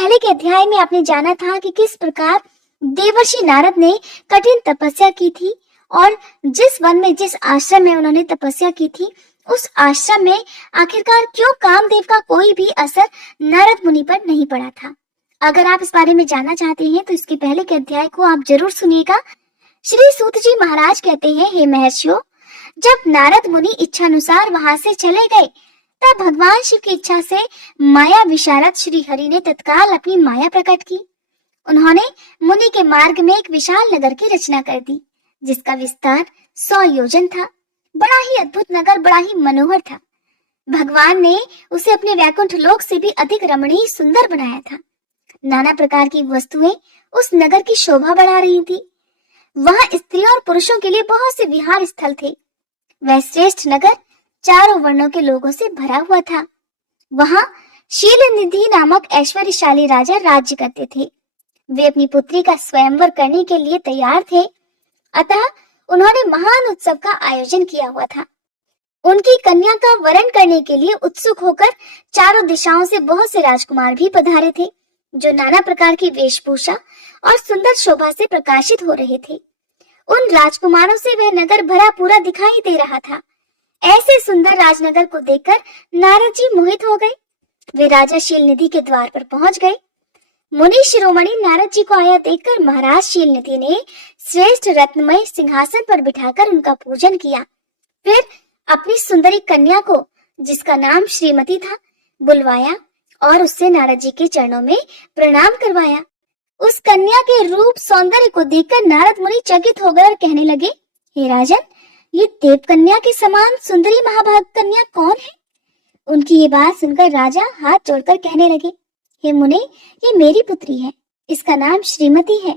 पहले के अध्याय में आपने जाना था कि किस प्रकार देवर्षि नारद ने कठिन तपस्या की थी और जिस वन में, जिस आश्रम में उन्होंने तपस्या की थी, उस आश्रम में आखिरकार क्यों कामदेव का कोई भी असर नारद मुनि पर नहीं पड़ा था। अगर आप इस बारे में जानना चाहते हैं तो इसके पहले के अध्याय को आप जरूर सुनिएगा। श्री सूत जी महाराज कहते हैं, हे महर्षियों, जब नारद मुनि इच्छानुसार वहां से चले गए तब भगवान शिव की इच्छा से माया विशारद श्री हरि ने तत्काल अपनी माया प्रकट की। उन्होंने मुनि के मार्ग में एक विशाल नगर की रचना कर दी जिसका विस्तार 100 योजन था। बड़ा ही अद्भुत नगर, बड़ा ही मनोहर था। भगवान ने उसे अपने वैकुंठ लोक से भी अधिक रमणीय सुंदर बनाया था। नाना प्रकार की वस्तुएं उस नगर की शोभा बढ़ा रही थी। वहां स्त्रियों और पुरुषों के लिए बहुत से विहार स्थल थे। वह श्रेष्ठ नगर चारों वर्णों के लोगों से भरा हुआ था। वहां शील निधि नामक ऐश्वर्यशाली राजा राज्य करते थे। वे अपनी पुत्री का स्वयंवर करने के लिए तैयार थे, अतः उन्होंने महान उत्सव का आयोजन किया हुआ था। उनकी कन्या का वरण करने के लिए उत्सुक होकर चारों दिशाओं से बहुत से राजकुमार भी पधारे थे, जो नाना प्रकार की वेशभूषा और सुंदर शोभा से प्रकाशित हो रहे थे। उन राजकुमारों से वह नगर भरा पूरा दिखाई दे रहा था। ऐसे सुंदर राजनगर को देखकर नारद जी मोहित हो गए। वे राजा शीलनिधि के द्वार पर पहुंच गए। मुनि शिरोमणि नारद जी को आया देखकर महाराज शीलनिधि ने श्रेष्ठ रत्नमय सिंहासन पर बिठाकर उनका पूजन किया। फिर अपनी सुंदरी कन्या को, जिसका नाम श्रीमती था, बुलवाया और उससे नारद जी के चरणों में प्रणाम करवाया। उस कन्या के रूप सौंदर्य को देखकर नारद मुनि चकित हो गए और कहने लगे, हे राजन, ये देव कन्या के समान सुंदरी महाभाग कन्या कौन है? उनकी ये बात सुनकर राजा हाथ जोड़कर कहने लगे, हे मुने, ये मेरी पुत्री है। इसका नाम श्रीमती है।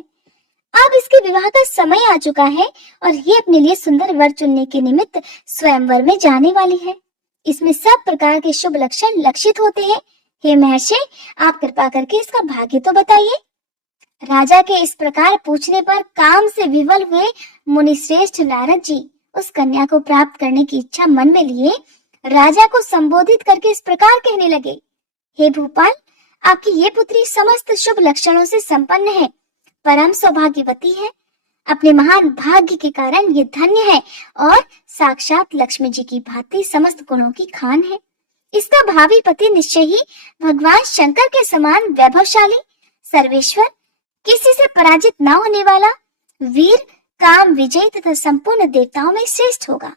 अब इसके विवाह का समय आ चुका है और ये अपने लिए सुंदर वर चुनने के निमित्त स्वयंवर में जाने वाली है। इसमें सब प्रकार के शुभ लक्षण लक्षित होते हैं। हे महर्षि, आप कृपा करके इसका भाग्य तो बताइए। राजा के इस प्रकार पूछने पर काम से विवल हुए मुनि श्रेष्ठ नारद जी उस कन्या को प्राप्त करने की इच्छा मन में लिए राजा को संबोधित करके इस प्रकार कहने लगे, हे भूपाल, आपकी ये पुत्री समस्त शुभ लक्षणों से संपन्न है, परम सौभाग्यवती है। अपने महान भाग्य के कारण ये धन्य है और साक्षात लक्ष्मी जी की भांति समस्त गुणों की खान है। इसका भावी पति निश्चय ही भगवान शंकर के समान वैभवशाली, सर्वेश्वर, किसी से पराजित न होने वाला, वीर, काम विजय तथा संपूर्ण देवताओं में श्रेष्ठ होगा।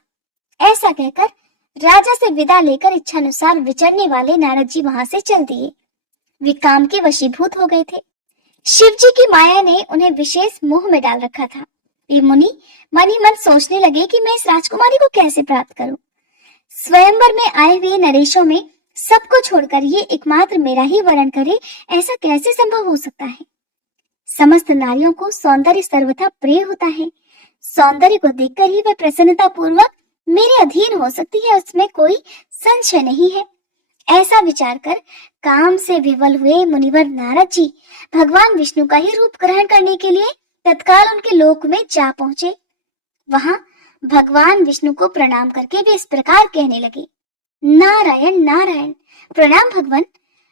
ऐसा कहकर राजा से विदा लेकर इच्छानुसार विचरने वाले नारद जी वहां से चल दिए। वे काम के वशीभूत हो गए थे। शिव जी की माया ने उन्हें विशेष मोह में डाल रखा था। ये मुनि मन ही मन सोचने लगे कि मैं इस राजकुमारी को कैसे प्राप्त करूं। स्वयंवर में आए हुए नरेशों में सबको छोड़कर ये एकमात्र मेरा ही वरण करे, ऐसा कैसे संभव हो सकता है? समस्त नारियों को सौंदर्य सर्वथा प्रिय होता है। सौंदर्य को देखकर ही वह प्रसन्नता पूर्वक मेरे अधीन हो सकती है, उसमें कोई संशय नहीं है। ऐसा विचार कर काम से विवल हुए मुनिवर नारद जी भगवान विष्णु का ही रूप ग्रहण करने के लिए तत्काल उनके लोक में जा पहुंचे। वहां भगवान विष्णु को प्रणाम करके वे इस प्रकार कहने लगे, नारायण नारायण, प्रणाम भगवान,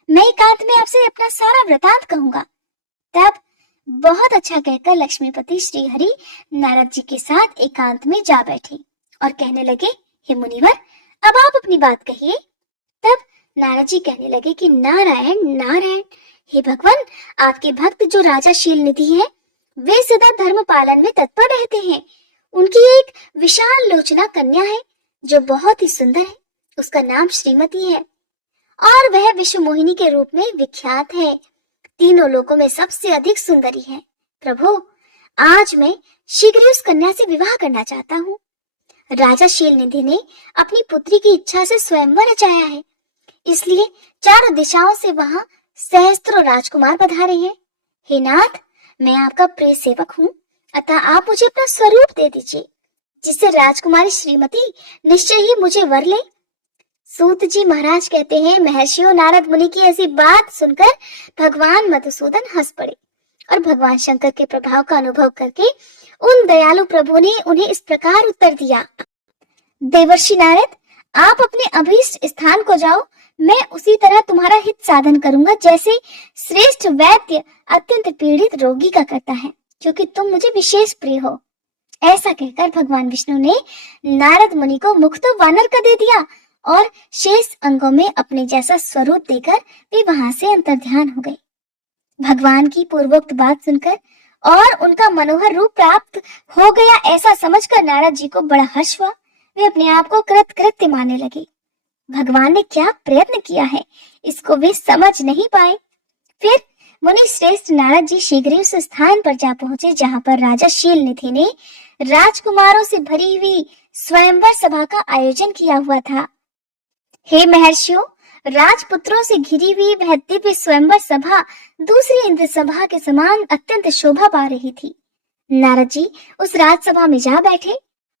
मैं एकांत में आपसे अपना सारा वृतांत कहूंगा। तब बहुत अच्छा कहकर लक्ष्मीपति श्री हरि नारद जी के साथ एकांत में जा बैठे और कहने लगे, हे मुनिवर, अब आप अपनी बात कहिए। तब नारद जी कहने लगे कि नारायण नारायण, हे भगवान, आपके भक्त जो राजा शीलनिधि है, वे सदा धर्म पालन में तत्पर रहते हैं। उनकी एक विशाल लोचना कन्या है जो बहुत ही सुंदर है। उसका नाम श्रीमती है और वह विश्व मोहिनी के रूप में विख्यात है। तीनों लोकों में सबसे अधिक सुंदरी है। प्रभु, आज मैं शीघ्र उस कन्या से विवाह करना चाहता हूँ। राजा शीलनिधि ने अपनी पुत्री की इच्छा से स्वयंवर रचाया है, इसलिए चारों दिशाओं से वहां सहस्त्रों राजकुमार पधारे हैं। हे नाथ, मैं आपका प्रिय सेवक हूँ, अतः आप मुझे अपना स्वरूप दे दीजिए, जिससे राजकुमारी श्रीमती निश्चय ही मुझे वर ले। सूत जी महाराज कहते हैं, महर्षियों, नारद मुनि की ऐसी बात सुनकर भगवान मधुसूदन हंस पड़े और भगवान शंकर के प्रभाव का अनुभव करके उन दयालु प्रभु ने उन्हें इस प्रकार उत्तर दिया, देवर्षि नारद, आप अपने अभीष्ट स्थान को जाओ, मैं उसी तरह तुम्हारा हित साधन करूंगा जैसे श्रेष्ठ वैद्य अत्यंत पीड़ित रोगी का करता है, क्योंकि तुम मुझे विशेष प्रिय हो। ऐसा कहकर भगवान विष्णु ने नारद मुनि को मुख तो वानर का दे दिया और शेष अंगों में अपने जैसा स्वरूप देकर वे वहां से अंतर्ध्यान हो गए। भगवान की पूर्वोक्त बात सुनकर और उनका मनोहर रूप प्राप्त हो गया ऐसा समझकर नारद जी को बड़ा हर्ष हुआ। वे अपने आप को कृतकृत्य मानने लगे। भगवान ने क्या प्रयत्न किया है इसको वे समझ नहीं पाए। फिर मुनि श्रेष्ठ नारद जी शीघ्र ही उस स्थान पर जा पहुंचे जहां पर राजा शीलनिधि ने राजकुमारों से भरी हुई स्वयंवर सभा का आयोजन किया हुआ था। हे महर्षियों, राजपुत्रों से घिरी हुई वह दिव्य स्वयंवर सभा दूसरी इंद्र सभा के समान अत्यंत शोभा पा रही थी। नारद जी उस राजसभा में जा बैठे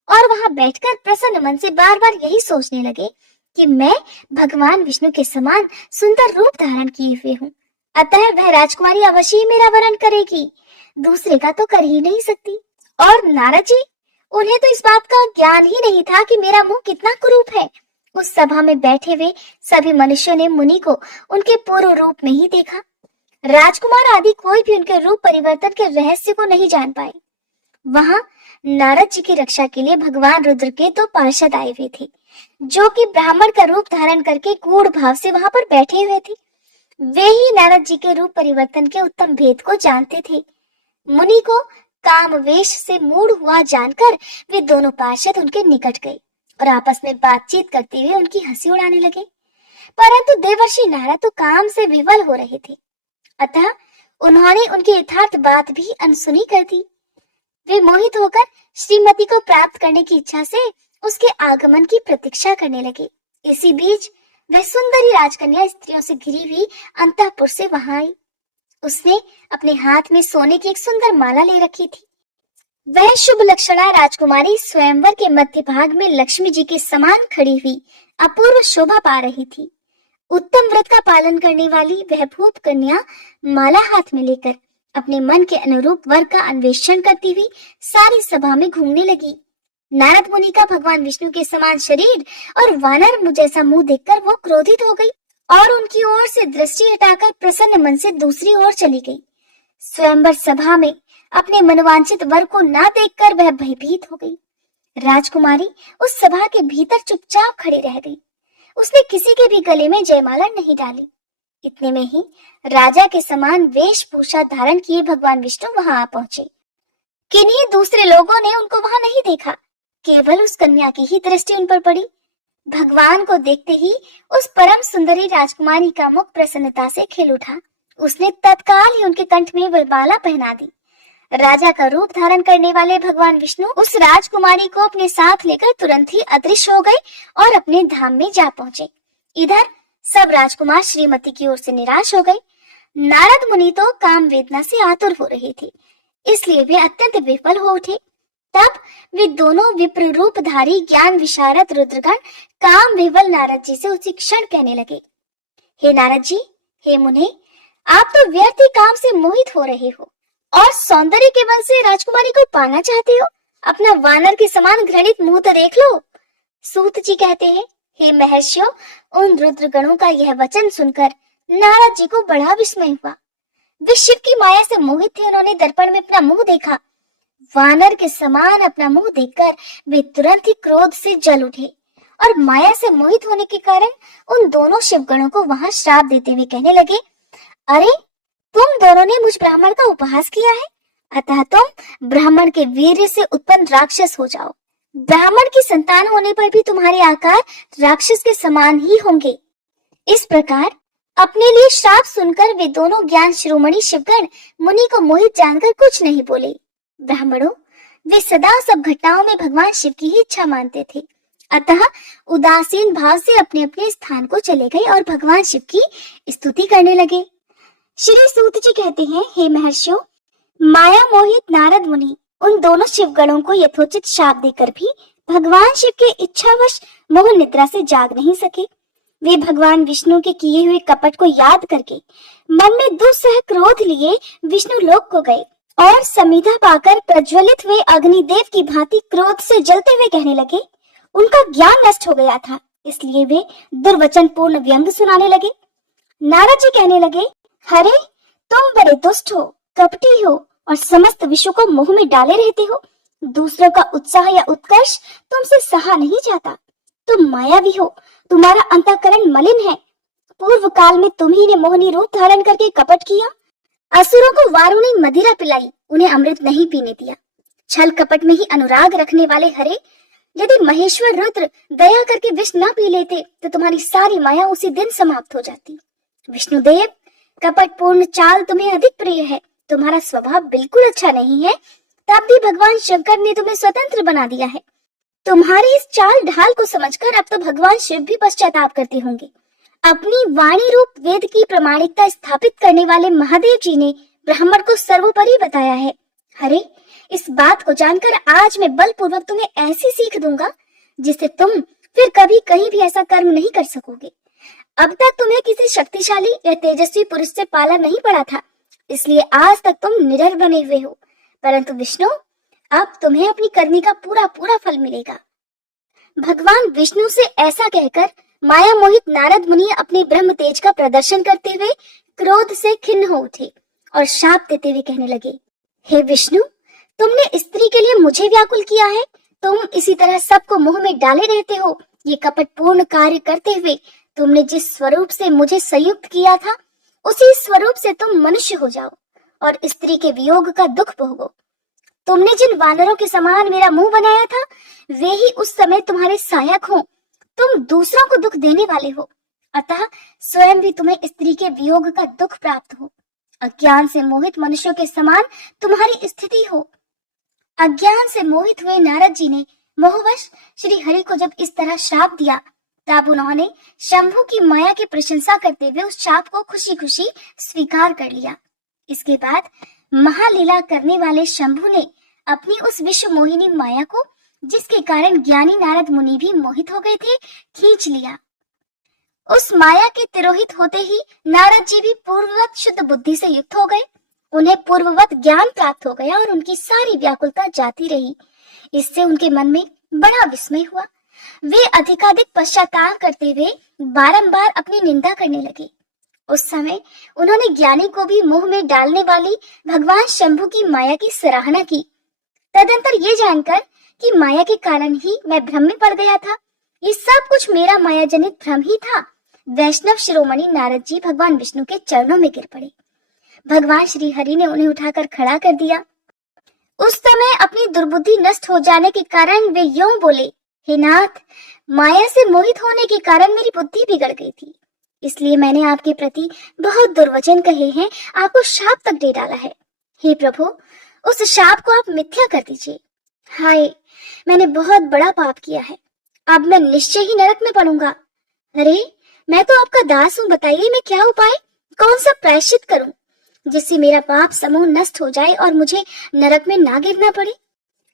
और वहां बैठकर प्रसन्न मन से बार बार यही सोचने लगे कि मैं भगवान विष्णु के समान सुंदर रूप धारण किए हुए हूँ, अतः वह राजकुमारी अवश्य ही मेरा वरण करेगी, दूसरे का तो कर ही नहीं सकती। और नारद जी, उन्हें तो इस बात का ज्ञान ही नहीं था कि मेरा मुंह कितना कुरूप है। उस सभा में बैठे हुए सभी मनुष्यों ने मुनि को उनके पूर्व रूप में ही देखा। राजकुमार आदि कोई भी उनके रूप परिवर्तन के रहस्य को नहीं जान पाए। वहां नारद जी की रक्षा के लिए भगवान रुद्र के 2 पार्षद आए हुए थे, जो कि ब्राह्मण का रूप धारण करके गूढ़ भाव से वहां पर बैठे हुए थे। वे ही नारद जी के रूप परिवर्तन के उत्तम भेद को जानते थे। मुनि को कामवेश से मूढ़ हुआ जानकर वे दोनों पार्षद उनके निकट गए और आपस में बातचीत करते हुए उनकी हंसी उड़ाने लगे। परंतु देवर्षि नारद तो काम से विवल हो रहे थे, अतः उन्होंने उनकी यथार्थ बात भी अनसुनी कर दी। वे मोहित होकर श्रीमती को प्राप्त करने की इच्छा से उसके आगमन की प्रतीक्षा करने लगे। इसी बीच वह सुंदरी राजकन्या स्त्रियों से घिरी हुई अंतःपुर से वहां आई। उसने अपने हाथ में सोने की एक सुंदर माला ले रखी थी। वह शुभ लक्षणा राजकुमारी स्वयंवर के मध्य भाग में लक्ष्मी जी के समान खड़ी हुई अपूर्व शोभा पा रही थी। उत्तम व्रत का पालन करने वाली वह भूप कन्या माला हाथ में लेकर अपने मन के अनुरूप वर का अन्वेषण करती हुई सारी सभा में घूमने लगी। नारद मुनि का भगवान विष्णु के समान शरीर और वानर जैसा मुंह देखकर वो क्रोधित हो गई और उनकी ओर से दृष्टि हटाकर प्रसन्न मन से दूसरी ओर चली गई। स्वयंवर सभा में अपने मनोवांछित वर को ना देखकर वह भयभीत हो गई। राजकुमारी उस सभा के भीतर चुपचाप खड़ी रह गई। उसने किसी के भी गले में जयमाला नहीं डाली। इतने में ही राजा के समान वेशभूषा धारण किए भगवान विष्णु वहां आ पहुंचे। किन्हीं दूसरे लोगों ने उनको वहां नहीं देखा, केवल उस कन्या की ही दृष्टि उन पर पड़ी। भगवान को देखते ही उस परम सुंदरी राजकुमारी का मुख प्रसन्नता से खिल उठा। उसने तत्काल ही उनके कंठ में वह माला पहना दी। राजा का रूप धारण करने वाले भगवान विष्णु उस राजकुमारी को अपने साथ लेकर तुरंत ही अदृश्य हो गए और अपने धाम में जा पहुंचे। इधर सब राजकुमार श्रीमती की ओर से निराश हो गए। नारद मुनि तो काम वेदना से आतुर हो रहे थे, इसलिए वे अत्यंत विफल हो उठे। तब वे दोनों विप्र रूपधारी ज्ञान विशारद रुद्रगण काम विवल नारद जी से उसी क्षण कहने लगे, हे नारद जी, हे मुने, आप तो व्यर्थ ही काम से मोहित हो रहे हो और सौंदर्य के बल से राजकुमारी को पाना चाहते हो। अपना वानर के समान घृणित मुंह तो देख लो। सूत जी कहते हैं, हे महर्षियों, उन रुद्रगणों का यह वचन सुनकर नारद जी को बड़ा विस्मय हुआ। वे शिव की माया से मोहित थे। उन्होंने दर्पण में अपना मुंह देखा। वानर के समान अपना मुंह देखकर वे तुरंत ही क्रोध से जल उठे और माया से मोहित होने के कारण उन दोनों शिवगणों को वहां श्राप देते हुए कहने लगे, अरे तुम दोनों ने मुझ ब्राह्मण का उपहास किया है, अतः तुम ब्राह्मण के वीर्य से उत्पन्न राक्षस हो जाओ। ब्राह्मण की संतान होने पर भी तुम्हारे आकार राक्षस के समान ही होंगे। इस प्रकार अपने लिए श्राप सुनकर वे दोनों ज्ञान शिरोमणि शिवगण मुनि को मोहित जानकर कुछ नहीं बोले। ब्राह्मणों, वे सदा सब घटनाओं में भगवान शिव की ही इच्छा मानते थे, अतः उदासीन भाव से अपने अपने स्थान को चले गए और भगवान शिव की स्तुति करने लगे। श्री सूत जी कहते हैं, हे महर्षियों, माया मोहित नारद मुनि उन दोनों शिवगणों को यथोचित शाप देकर भी भगवान शिव के इच्छावश मोह निद्रा से जाग नहीं सके। वे भगवान विष्णु के किए हुए कपट को याद करके मन में दुस्सह क्रोध लिए विष्णु लोक को गए और समिधा पाकर प्रज्वलित हुए अग्निदेव की भांति क्रोध से जलते हुए कहने लगे, उनका ज्ञान नष्ट हो गया था, इसलिए वे दुर्वचनपूर्ण व्यंग सुनाने लगे। नारद जी कहने लगे, अरे तुम बड़े दुष्ट हो, कपटी हो और समस्त विश्व को मोह में डाले रहते हो। दूसरों का उत्साह या उत्कर्ष तुमसे सहा नहीं जाता। तुम मायावी हो, तुम्हारा अंतःकरण मलिन है। पूर्व काल में तुम्ही ने मोहनी रूप धारण करके कपट किया। असुरों को वारुणी ने मदिरा पिलाई, उन्हें अमृत नहीं पीने दिया। छल कपट में ही अनुराग रखने वाले हरे, यदि महेश्वर रुद्र दया करके विष न पी लेते तो तुम्हारी सारी माया उसी दिन समाप्त हो जाती। विष्णुदेव, कपट पूर्ण चाल तुम्हें अधिक प्रिय है। तुम्हारा स्वभाव बिल्कुल अच्छा नहीं है, तब भी भगवान शंकर ने तुम्हें स्वतंत्र बना दिया है। तुम्हारी इस चाल ढाल को समझकर अब तो भगवान शिव भी पश्चाताप करते होंगे। अपनी वाणी रूप वेद की प्रामाणिकता स्थापित करने वाले महादेव जी ने ब्राह्मण को सर्वोपरि बताया है। अरे इस बात को जानकर आज मैं बलपूर्वक तुम्हें ऐसी सीख दूंगा जिससे तुम फिर कभी कहीं भी ऐसा कर्म नहीं कर सकोगे। अब तक तुम्हें किसी शक्तिशाली या तेजस्वी पुरुष से पाला नहीं पड़ा था, इसलिए आज तक तुम निडर बने हुए हो। परंतु विष्णु, अब तुम्हें अपनी करनी का पूरा पूरा फल मिलेगा। भगवान विष्णु से ऐसा कहकर माया मोहित नारद मुनि अपने ब्रह्म तेज का प्रदर्शन करते हुए क्रोध से खिन्न हो उठे और शाप देते हुए कहने लगे, हे विष्णु, तुमने स्त्री के लिए मुझे व्याकुल किया है। तुम इसी तरह सबको मुंह में डाले रहते हो। ये कपटपूर्ण कार्य करते हुए तुमने जिस स्वरूप से मुझे संयुक्त किया था, उसी स्वरूप से तुम मनुष्य हो जाओ और स्त्री के वियोग का दुख भोगो। तुमने जिन वानरों के समान मेरा मुंह बनाया था, वे ही उस समय तुम्हारे सहायक हो। तुम दूसरों को दुख देने वाले हो, अतः स्वयं भी तुम्हें स्त्री के वियोग का दुख प्राप्त हो। अज्ञान से मोहित मनुष्यों के समान तुम्हारी स्थिति हो। अज्ञान से मोहित हुए नारद जी ने मोहवश श्री हरि को जब इस तरह श्राप दिया, तब उन्होंने शंभु की माया की प्रशंसा करते हुए उस शाप को खुशी खुशी स्वीकार कर लिया। इसके बाद महालीला करने वाले शंभु ने अपनी उस विश्व मोहिनी माया को, जिसके कारण ज्ञानी नारद मुनि भी मोहित हो गए थे, खींच लिया। उस माया के तिरोहित होते ही नारद जी भी पूर्ववत शुद्ध बुद्धि से युक्त हो गए। उन्हें पूर्ववत ज्ञान प्राप्त हो गया और उनकी सारी व्याकुलता जाती रही। इससे उनके मन में बड़ा विस्मय हुआ। वे अधिकाधिक पश्चाताप करते हुए बारंबार अपनी निंदा करने लगे। उस समय उन्होंने ज्ञानी को भी मुंह में डालने वाली भगवान शंभु की माया की सराहना की। तदंतर ये जानकर कि माया के कारण ही मैं भ्रम में पड़ गया था, ये सब कुछ मेरा माया जनित भ्रम ही था, वैष्णव शिरोमणि नारद जी भगवान विष्णु के चरणों में गिर पड़े। भगवान श्री हरि ने उन्हें उठाकर खड़ा कर दिया। उस समय अपनी दुर्बुद्धि नष्ट हो जाने के कारण वे यूं बोले, हे नाथ, माया से मोहित होने के कारण मेरी बुद्धि बिगड़ गई थी, इसलिए मैंने आपके प्रति बहुत दुर्वचन कहे हैं, आपको शाप तक दे डाला है। हे प्रभु, उस शाप को आप मिथ्या कर दीजिए। हाय, मैंने बहुत बड़ा पाप किया है, अब मैं निश्चय ही नरक में पड़ूंगा। अरे मैं तो आपका दास हूँ, बताइए मैं क्या उपाय, कौन सा प्रायश्चित करूं जिससे मेरा पाप समूह नष्ट हो जाए और मुझे नरक में ना गिरना पड़े।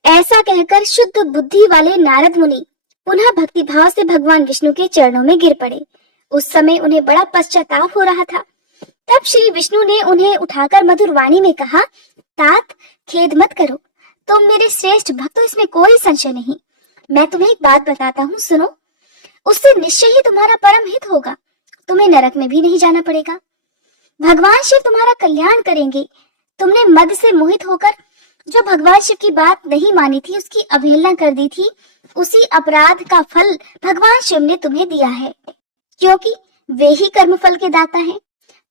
ऐसा कहकर शुद्ध बुद्धि वाले नारद मुनि पुनः भक्ति भाव से भगवान विष्णु के चरणों में गिर पड़े। उस समय उन्हें बड़ा पश्चाताप हो रहा था। तब श्री विष्णु ने उन्हें उठाकर मधुर वाणी में कहा, तात, खेद मत करो, तुम मेरे श्रेष्ठ भक्त हो, इसमें कोई संशय नहीं। मैं तुम्हें एक बात बताता हूँ, सुनो। उससे निश्चय ही तुम्हारा परम हित होगा, तुम्हें नरक में भी नहीं जाना पड़ेगा। भगवान शिव तुम्हारा कल्याण करेंगे। तुमने मद से मोहित होकर जो भगवान शिव की बात नहीं मानी थी, उसकी अवहेलना कर दी थी, उसी अपराध का फल भगवान शिव ने तुम्हें दिया है, क्योंकि वे ही कर्म फल के दाता हैं।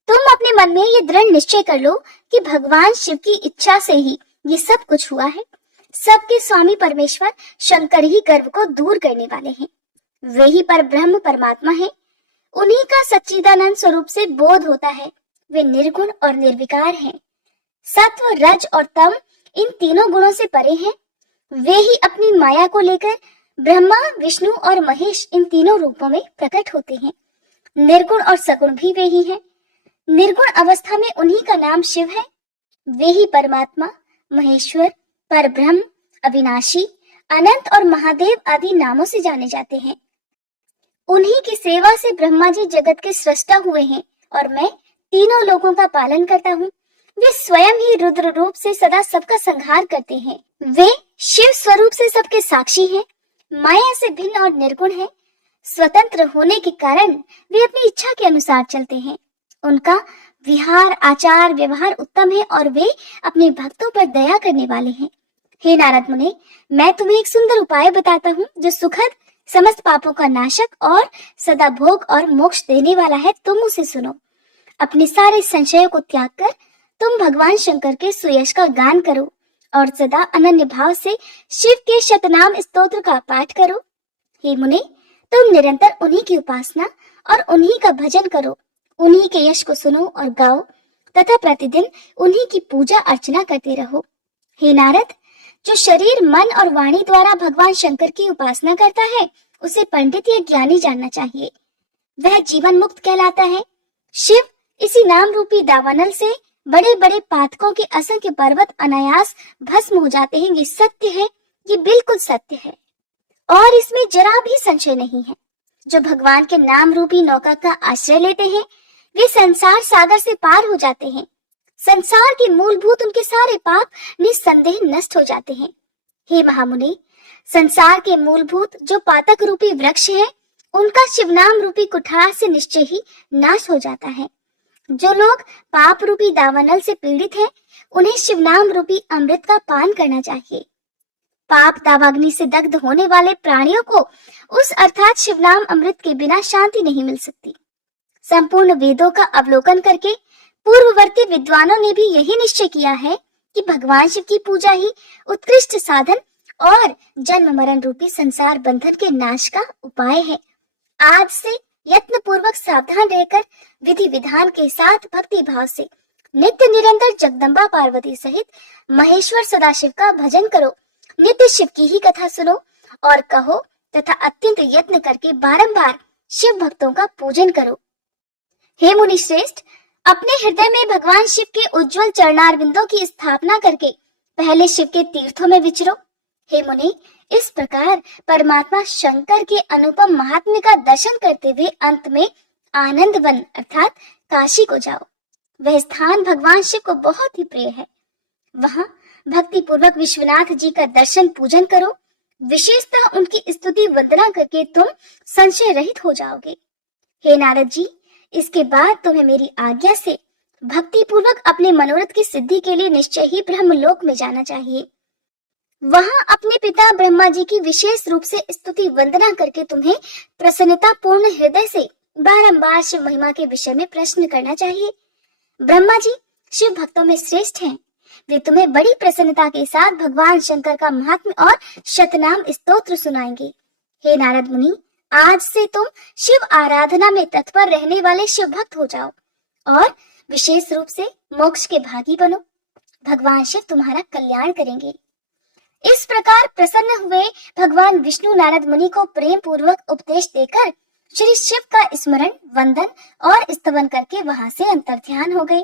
तुम अपने मन में ये दृढ़ निश्चय कर लो कि भगवान शिव की इच्छा से ही ये सब कुछ हुआ है। सबके स्वामी परमेश्वर शंकर ही गर्व को दूर करने वाले हैं। वे ही पर ब्रह्म परमात्मा है। उन्हीं का सच्चिदानंद स्वरूप से बोध होता है। वे निर्गुण और निर्विकार हैं। सत्व, रज और तम इन तीनों गुणों से परे हैं। वे ही अपनी माया को लेकर ब्रह्मा, विष्णु और महेश इन तीनों रूपों में प्रकट होते हैं। निर्गुण और सगुण भी वे ही हैं। निर्गुण अवस्था में उन्हीं का नाम शिव है। वे ही परमात्मा, महेश्वर, परब्रह्म, अविनाशी, अनंत और महादेव आदि नामों से जाने जाते हैं। उन्हीं की सेवा से ब्रह्मा जी जगत के सृष्टा हुए हैं और मैं तीनों लोगों का पालन करता हूँ। वे स्वयं ही रुद्र रूप से सदा सबका संहार करते हैं। वे शिव स्वरूप से सबके साक्षी हैं, माया से भिन्न और निर्गुण हैं। स्वतंत्र होने के कारण वे अपनी इच्छा के अनुसार चलते हैं। उनका विहार, आचार, व्यवहार उत्तम है और वे अपने भक्तों पर दया करने वाले हैं। हे नारद मुनि, मैं तुम्हें एक सुंदर उपाय बताता हूँ जो सुखद, समस्त पापों का नाशक और सदा भोग और मोक्ष देने वाला है। तुम उसे सुनो। अपने सारे संशयों को त्याग कर तुम भगवान शंकर के सुयश का गान करो और सदा अनन्य भाव से शिव के शतनाम स्तोत्र का पाठ करो। हे मुनि, तुम निरंतर उन्हीं की उपासना और उन्हीं का भजन करो, उन्हीं के यश को सुनो और गाओ तथा प्रतिदिन उन्हीं की पूजा अर्चना करते रहो। हे नारद, जो शरीर, मन और वाणी द्वारा भगवान शंकर की उपासना करता है उसे पंडित या ज्ञानी जानना चाहिए। वह जीवन मुक्त कहलाता है। शिव इसी नाम रूपी दावानल से बड़े बड़े पातकों के असंख्य पर्वत अनायास भस्म हो जाते हैं। ये सत्य है, ये बिल्कुल सत्य है और इसमें जरा भी संशय नहीं है। जो भगवान के नाम रूपी नौका का आश्रय लेते हैं वे संसार सागर से पार हो जाते हैं। संसार के मूलभूत उनके सारे पाप निस्संदेह नष्ट हो जाते हैं। हे महामुनि, संसार के मूलभूत जो पातक रूपी वृक्ष है उनका शिवनाम रूपी कुठार से निश्चय ही नाश हो जाता है। जो लोग पाप रूपी दावानल से पीड़ित हैं उन्हें शिवनाम रूपी अमृत का पान करना चाहिए। पाप दावाग्नि से दग्ध होने वाले प्राणियों को उस अर्थात शिवनाम अमृत के बिना शांति नहीं मिल सकती। संपूर्ण वेदों का अवलोकन करके पूर्ववर्ती विद्वानों ने भी यही निश्चय किया है कि भगवान शिव की पूजा ही उत्कृष्ट साधन और जन्म मरण रूपी संसार बंधन के नाश का उपाय है। आज से यत्न पूर्वक सावधान रहकर विधि विधान के साथ भक्ति भाव से नित्य निरंतर जगदम्बा पार्वती सहित महेश्वर सदाशिव का भजन करो। नित्य शिव की ही कथा सुनो और कहो तथा अत्यंत यत्न करके बारंबार शिव भक्तों का पूजन करो। हे मुनि श्रेष्ठ, अपने हृदय में भगवान शिव के उज्जवल चरणारविंदों की स्थापना करके पहले शिव के तीर्थों में विचरो। हे मुनि, इस प्रकार परमात्मा शंकर के अनुपम महात्म्य का दर्शन करते हुए अंत में आनंद वन अर्थात काशी को जाओ। वह स्थान भगवान शिव को बहुत ही प्रिय है। वहां भक्ति पूर्वक विश्वनाथ जी का दर्शन पूजन करो। विशेषतः उनकी स्तुति वंदना करके तुम संशय रहित हो जाओगे। हे नारद जी, इसके बाद तुम्हें मेरी आज्ञा से भक्ति पूर्वक अपने मनोरथ की सिद्धि के लिए निश्चय ही ब्रह्मलोक में जाना चाहिए। वहां अपने पिता ब्रह्मा जी की विशेष रूप से स्तुति वंदना करके तुम्हें प्रसन्नता पूर्ण हृदय से बारंबार शिव महिमा के विषय में प्रश्न करना चाहिए। ब्रह्मा जी शिव भक्तों में श्रेष्ठ हैं। वे तुम्हें बड़ी प्रसन्नता के साथ भगवान शंकर का महात्म्य और शतनाम स्तोत्र सुनाएंगे। हे नारद मुनि, आज से तुम शिव आराधना में तत्पर रहने वाले शिव भक्त हो जाओ और विशेष रूप से मोक्ष के भागी बनो। भगवान शिव तुम्हारा कल्याण करेंगे। इस प्रकार प्रसन्न हुए भगवान विष्णु नारद मुनि को प्रेम पूर्वक उपदेश देकर श्री शिव का स्मरण, वंदन और स्तवन करके वहां से अंतर्ध्यान हो गए।